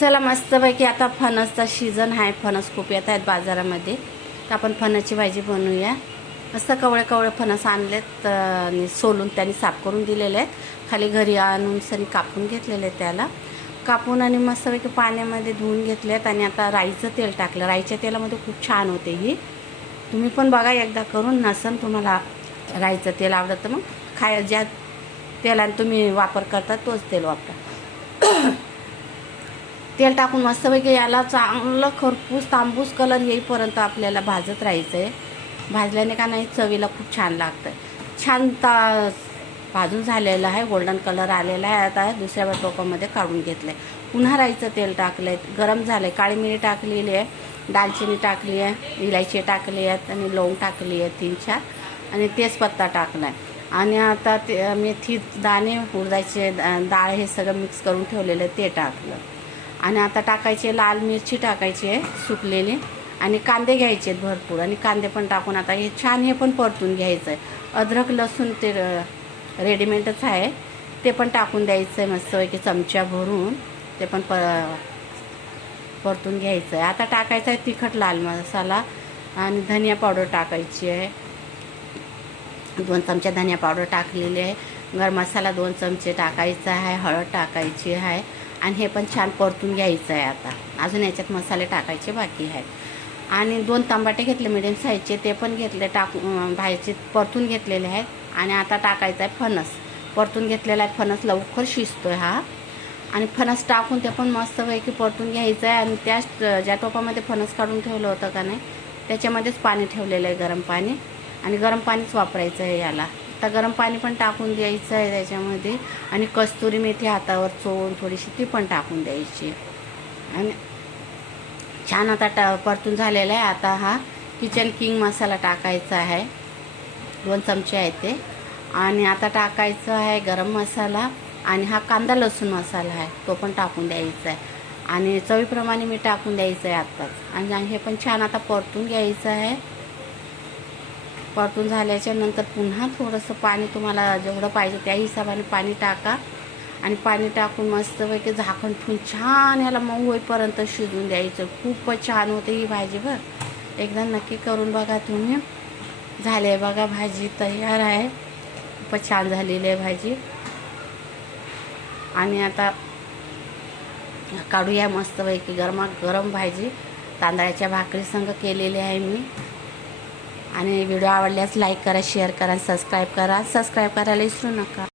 चला मस्तपैकी आता फणसचा सीझन आहे. फणस खूप येत आहेत बाजारामध्ये. तर आपण फणसची भाजी बनवूया. मस्त कवळे कवळे फणस आणलेत आणि सोलून त्यांनी साफ करून दिलेले आहेत. खाली घरी आणून सनी कापून घेतलेले आहेत त्याला. कापून आणि मस्तपैकी पाण्यामध्ये धुवून घेतलेत आणि आता राईचं तेल टाकलं. राईच्या तेलामध्ये खूप छान होते ही. तुम्ही पण बघा एकदा करून नसन तुम्हाला राईचं तेल आवडतं मग खाय ज्या तेलाने तुम्ही वापर करता तोच तेल वापरा. तेल टाकून मस्तपैकी याला चांगलं खरपूस तांबूस कलर येईपर्यंत आपल्याला भाजत राहायचं आहे भाजल्याने का नाही चवीला खूप छान लागतं छान ता भाजून झालेलं आहे गोल्डन कलर आलेला आहे. आता दुसऱ्या टोपामध्ये काढून घेतलं आहे पुन्हा राईचं तेल टाकलं आहे गरम झालं आहे काळी मिरी टाकलेली आहे दालचिनी टाकली आहे इलायची टाकली आहेत आणि लवंग टाकली आहे तीन चार आणि तेजपत्ता टाकला आहे आणि आता ते मेथी दाणे उडदाचे डाळ हे सगळं मिक्स करून ठेवलेलं आहे ते टाकलं. आणि आता टाकायचे लाल मिरची टाकायची आहे सुकलेली. आणि कांदे घ्यायचे आहेत भरपूर. आणि कांदे पण टाकून आता हे छान हे पण परतून घ्यायचं आहे अद्रक लसूण ते र- रेडीमेडच आहे. ते पण टाकून द्यायचं आहे मस्तपैकी चमचा भरून. ते पण प परतून घ्यायचं आहे आता टाकायचं आहे तिखट लाल मसाला आणि धनिया पावडर टाकायची आहे. दोन चमचे धनिया पावडर टाकलेली आहे. गरम मसाला दोन चमचे टाकायचा आहे. हळद टाकायची आहे. आणि हे पण छान परतून घ्यायचं आहे आता. अजून याच्यात मसाले टाकायचे बाकी आहेत. आणि दोन तांबाटे घेतले मिडियम साईजचे ते पण घेतले टाकू भाजीचे परतून घेतलेले आहेत. आणि आता टाकायचं आहे फणस. परतून घेतलेला आहे फणस लवकर शिजतो आहे हा. आणि फणस टाकून ते पण मस्तपैकी परतून घ्यायचं आहे. आणि त्या ज्या टोपामध्ये फणस काढून ठेवलं होतं का नाही त्याच्यामध्येच पाणी ठेवलेलं आहे गरम पाणी. आणि गरम पाणीच वापरायचं आहे याला. आता गरम पाणी पण टाकून द्यायचं आहे त्याच्यामध्ये. आणि कस्तुरी मेथी हातावर चोळून थोडीशी ती पण टाकून द्यायची. आणि छान आता टा परतून झालेला आहे. आता हा किचन किंग मसाला टाकायचा आहे. दोन चमचे आहेत ते. आणि आता टाकायचं आहे गरम मसाला आणि हा कांदा लसूण मसाला आहे. तो पण टाकून द्यायचा आहे. आणि चवीप्रमाणे मी टाकून द्यायचं आहे आत्ताच. आणि हे पण छान आता परतून घ्यायचं आहे. परतून झाल्याच्यानंतर पुन्हा थोडंसं पाणी तुम्हाला जेवढं पाहिजे त्या हिशोबाने पाणी टाका. आणि पाणी टाकून मस्तपैकी झाकण ठेवून छान याला मऊ होईपर्यंत शिजून द्यायचं. खूपच छान होते ही भाजी बरं एकदा नक्की करून बघा तुम्ही. झाले बघा भाजी तयार आहे. खूपच छान झालेली आहे भाजी. आणि आता काढूया मस्तपैकी गरमा गरम भाजी. तांदळाच्या भाकरी संग केलेली आहे मी. आणि व्हिडिओ आवडल्यास लाईक करा शेअर करा सबस्क्राईब करा. सबस्क्राईब करायला विसरू नका.